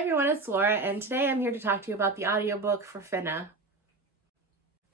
everyone, it's Laura, and today I'm here to talk to you about the audiobook for Finna.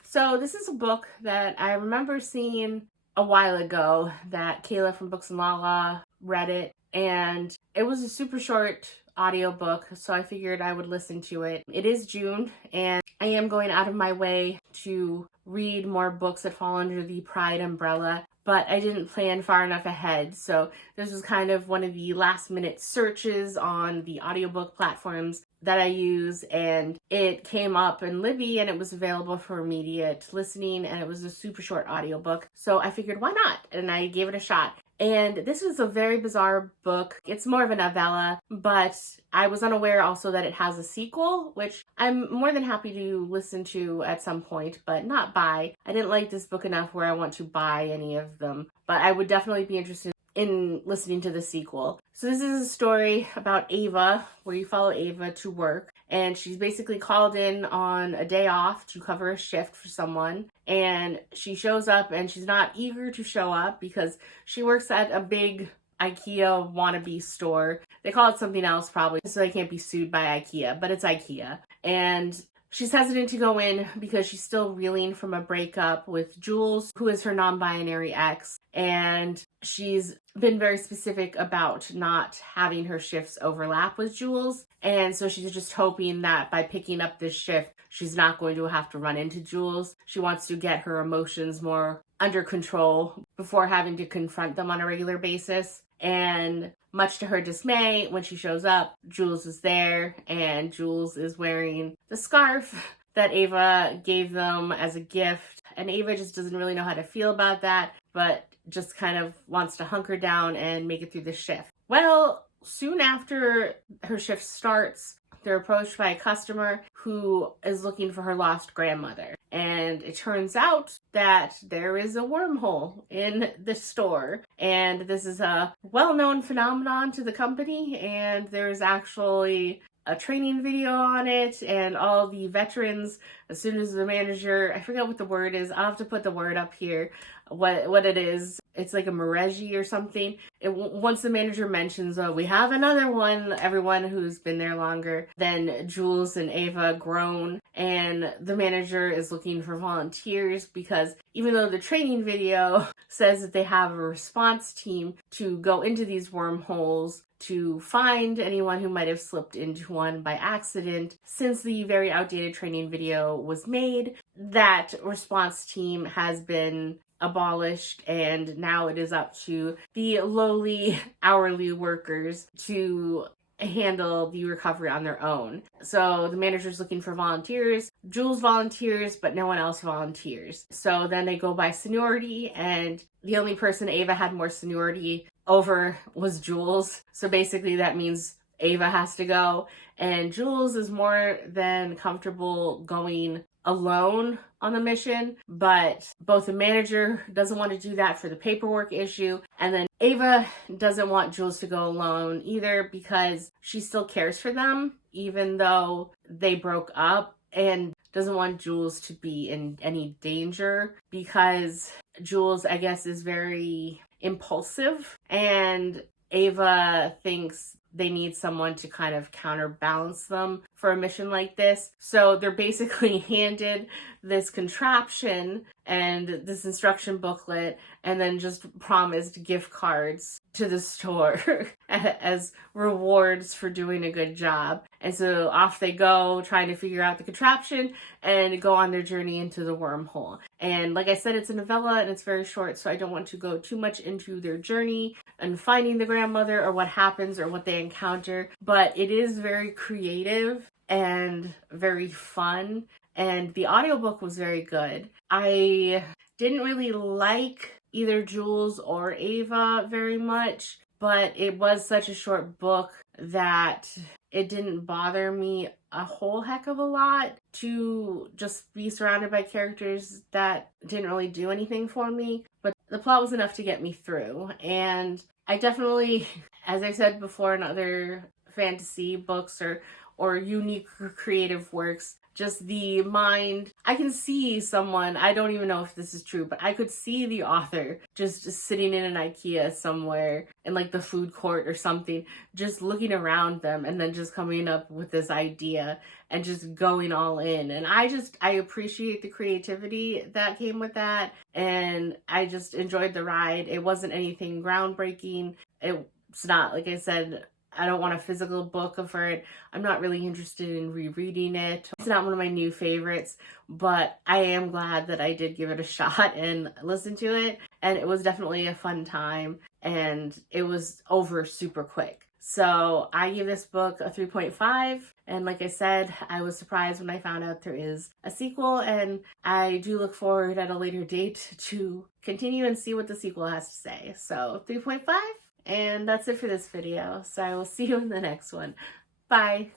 So this is a book that I remember seeing a while ago that Kayla from Books and Lala read it, and it was a super short audiobook, so I figured I would listen to it. It is June, and I am going out of my way to read more books that fall under the Pride umbrella, but I didn't plan far enough ahead, so this was kind of one of the last minute searches on the audiobook platforms that I use, and it came up in Libby and it was available for immediate listening, and it was a super short audiobook, so I figured why not, and I gave it a shot. And this is a very bizarre book. It's more of a novella, but I was unaware also that it has a sequel, which I'm more than happy to listen to at some point, but not buy. I didn't like this book enough where I want to buy any of them, but I would definitely be interested in listening to the sequel. So this is a story about Ava, where you follow Ava to work, and she's basically called in on a day off to cover a shift for someone, and she shows up and she's not eager to show up because she works at a big IKEA wannabe store. They call it something else probably so they can't be sued by IKEA, but it's IKEA. And she's hesitant to go in because she's still reeling from a breakup with Jules, who is her non-binary ex, and she's been very specific about not having her shifts overlap with Jules, and so she's just hoping that by picking up this shift, she's not going to have to run into Jules. She wants to get her emotions more under control before having to confront them on a regular basis. And much to her dismay, when she shows up, Jules is there, and Jules is wearing the scarf that Ava gave them as a gift. And Ava just doesn't really know how to feel about that, but just kind of wants to hunker down and make it through the shift. Well, soon after her shift starts, they're approached by a customer who is looking for her lost grandmother. And it turns out that there is a wormhole in the store. And this is a well-known phenomenon to the company. And there's actually a training video on it. And all the veterans, as soon as the manager, I forget what the word is. I'll have to put the word up here. What it is. It's like a Mereji or something. Once the manager mentions, oh, we have another one, everyone who's been there longer, then Jules and Ava groan, and the manager is looking for volunteers because even though the training video says that they have a response team to go into these wormholes to find anyone who might have slipped into one by accident, since the very outdated training video was made, that response team has been abolished, and now it is up to the lowly hourly workers to handle the recovery on their own. So the manager's looking for volunteers. Jules volunteers, but no one else volunteers. So then they go by seniority, and the only person Ava had more seniority over was Jules. So basically that means Ava has to go, and Jules is more than comfortable going alone on the mission, but both the manager doesn't want to do that for the paperwork issue, and then Ava doesn't want Jules to go alone either because she still cares for them even though they broke up, and doesn't want Jules to be in any danger because Jules, I guess, is very impulsive, and Ava thinks they need someone to kind of counterbalance them for a mission like this. So they're basically handed this contraption and this instruction booklet, and then just promised gift cards to the store as rewards for doing a good job. And so off they go, trying to figure out the contraption and go on their journey into the wormhole. And like I said, it's a novella and it's very short, so I don't want to go too much into their journey and finding the grandmother or what happens or what they encounter. But it is very creative and very fun, and the audiobook was very good. I didn't really like either Jules or Ava very much, but it was such a short book that it didn't bother me a whole heck of a lot to just be surrounded by characters that didn't really do anything for me, but the plot was enough to get me through. And I definitely, as I said before in other fantasy books or unique creative works, just the mind. I can see someone, I don't even know if this is true, but I could see the author just sitting in an IKEA somewhere in like the food court or something, just looking around them and then just coming up with this idea and just going all in. And I appreciate the creativity that came with that. And I just enjoyed the ride. It wasn't anything groundbreaking. It's not, like I said, I don't want a physical book of it. I'm not really interested in rereading it. It's not one of my new favorites, but I am glad that I did give it a shot and listen to it. And it was definitely a fun time, and it was over super quick. So I give this book a 3.5. And like I said, I was surprised when I found out there is a sequel, and I do look forward at a later date to continue and see what the sequel has to say. So 3.5. And that's it for this video. So I will see you in the next one. Bye.